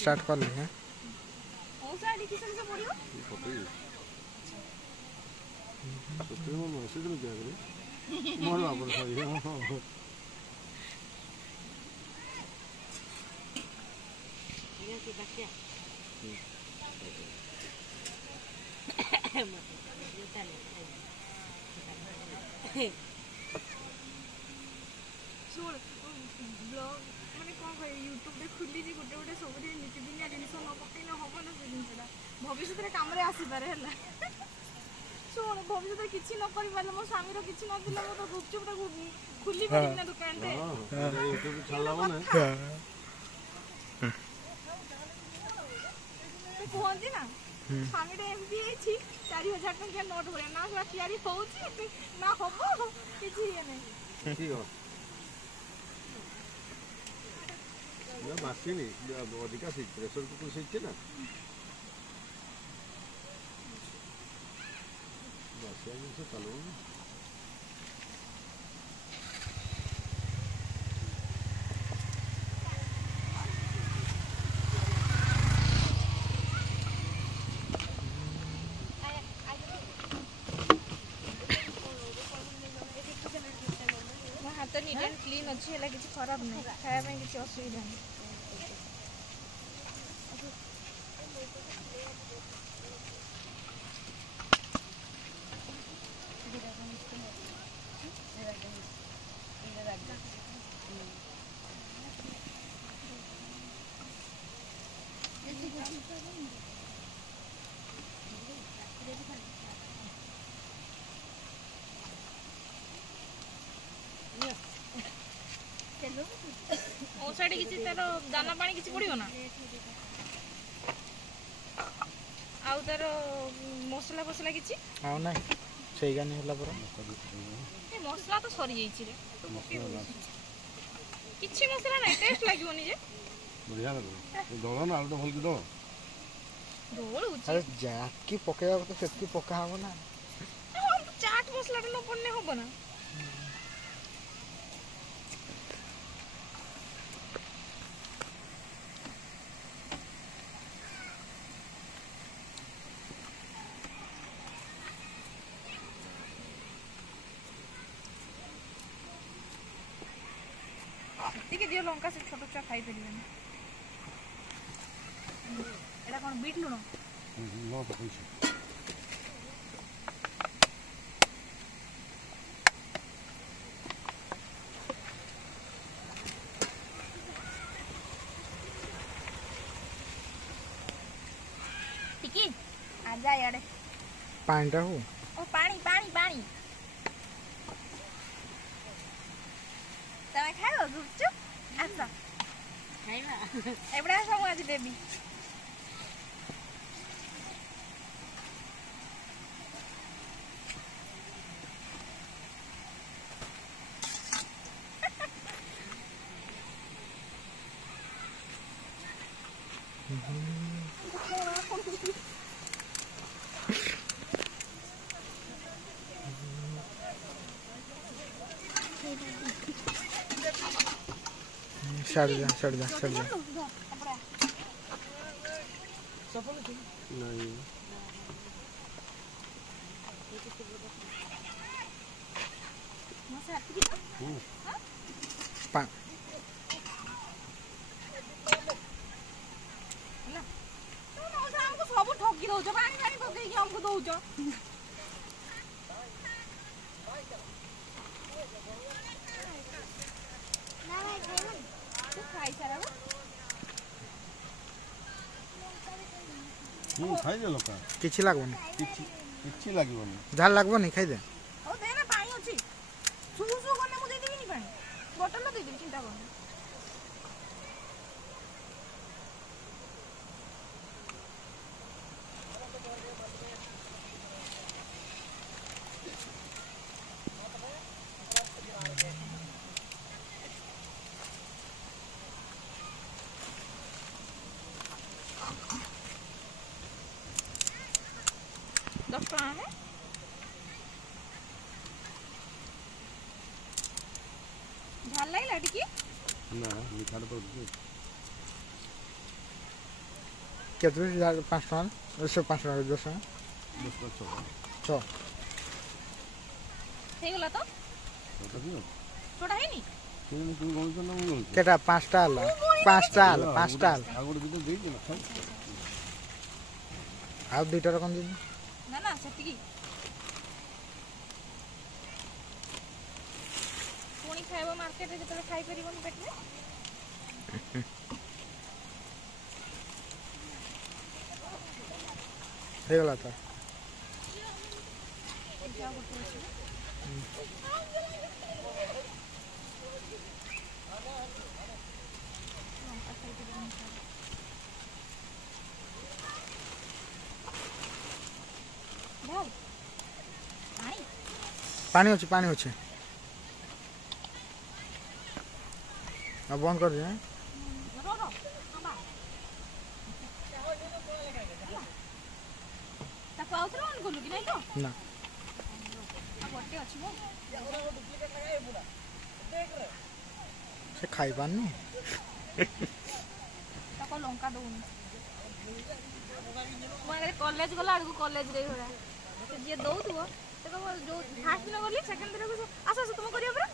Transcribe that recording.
start कर ले हैं ओसा डिक्शन से पड़ियो सत्य में मैसेज में क्या करे मोर बाप रे सही हां ये की बच्चा सुन ब्लॉग माने कोन कह YouTube रे खुली जी गुटे गुटे सब रे नीतिदिनिया जिनिस न पकैले हबो ना से जिनिसटा भविष्य रे काम रे आसी पारे हला सुन भविष्य किछि न करि पाले मो स्वामी रो किछि न दिला मो तो गुपचुप रे खुली पारि ना दुकान रे YouTube छाला माने कोहंती ना स्वामी रे एमबी छी 4000 टका नोट भरे ना सेवा तयारी होउची ना हबो किछि नै ठीक हो ना मासी नहीं अधिका से प्रेशर कुकर से ना मासी आगे से चलो हाथ नीट एंड क्लीन अच्छी है किसी खराब नहीं खाया में किसी असुविधा नहीं ओसाड़ी किसी तार दाना पानी किसी पड़ियो ना आउ तार मसला फसला किसी आउ ना सही गानी होला पर ए मसला तो सरी जाई छी रे किछि मसला नै टेस्ट लागिवनी जे बढ़िया लागो दोलो ना आलू भल की दो दोल उची अरे जाकी पकेवा तो सेतकी पका हो ना हम चाट मसला न पन्ने होबो ना ठीक है दियो लंका से छोटो छुआ खाई परिबे एटा कोन बीट लुनो नो तो कुछ टिकी आजा याडे पानी टा हो ओ पानी पानी पानी तमे खाइबो गुपचुप आसा खाइबा एबडा सब आज देबी सड़ जा नहीं मसा आती की पा ना तो मसा हमको सब ठोकी दो जो पानी पानी ठोकी के हमको दो जो खाई दे लोका किछि लागबोनी किछि लागिबोनी झाल लागबोनी खाई दे ओ दे ना पानी अछि सुसु कोने मु दे देबी नी पानी बोतल दे दे चिंता कर डॉक्टर है झाल लागला टिकी ना लिखाड़ तो କେତେ 5 ଟଙ୍କା 5 ଟଙ୍କା 10 ଟଙ୍କା 6 ହେଇଗଲା ତ ଛୋଟା ହେଇନି କେଟା 5ଟା ହେଲା 5ଟା ହେଲା 5ଟା ହେଲା ଆଉ ଗୋଟେ ଦିନ ଦେଇଛି ନା ଆଉ 2ଟା ରକମ ଦିଦି ନା ନା ସେତିକି ପୁଣି ଖାଇବ ମାର୍କେଟରେ ଯେତେବେଳେ ଖାଇପାରିବନି ପେଟରେ ହେଇଗଲା ତ ପାଣି ଅଛି ଆଉ ବନ୍ଦ କରିଦିଅ ତାକୁ ଆଉଥରେ ଅନ୍ କଲୁ କି ନାଇଁ ତ ନା ଗୋଟେ ଅଛି ମୋ ସେ ଖାଇପାରୁନି ତାକୁ ଲଙ୍କା ଦଉନି ମୁଁ କଲେଜ ଗଲା ବେଳକୁ କଲେଜରେ ଏଇଭଳିଆ ସେ ଯିଏ ଦଉଥିବ ସେ କହିବ ଯୋଉ ଫାର୍ଷ୍ଟ ଦିନ ଗଲି ସେକେଣ୍ଡ ଦିନ ଆସ ତୁମ କରିବା ପରା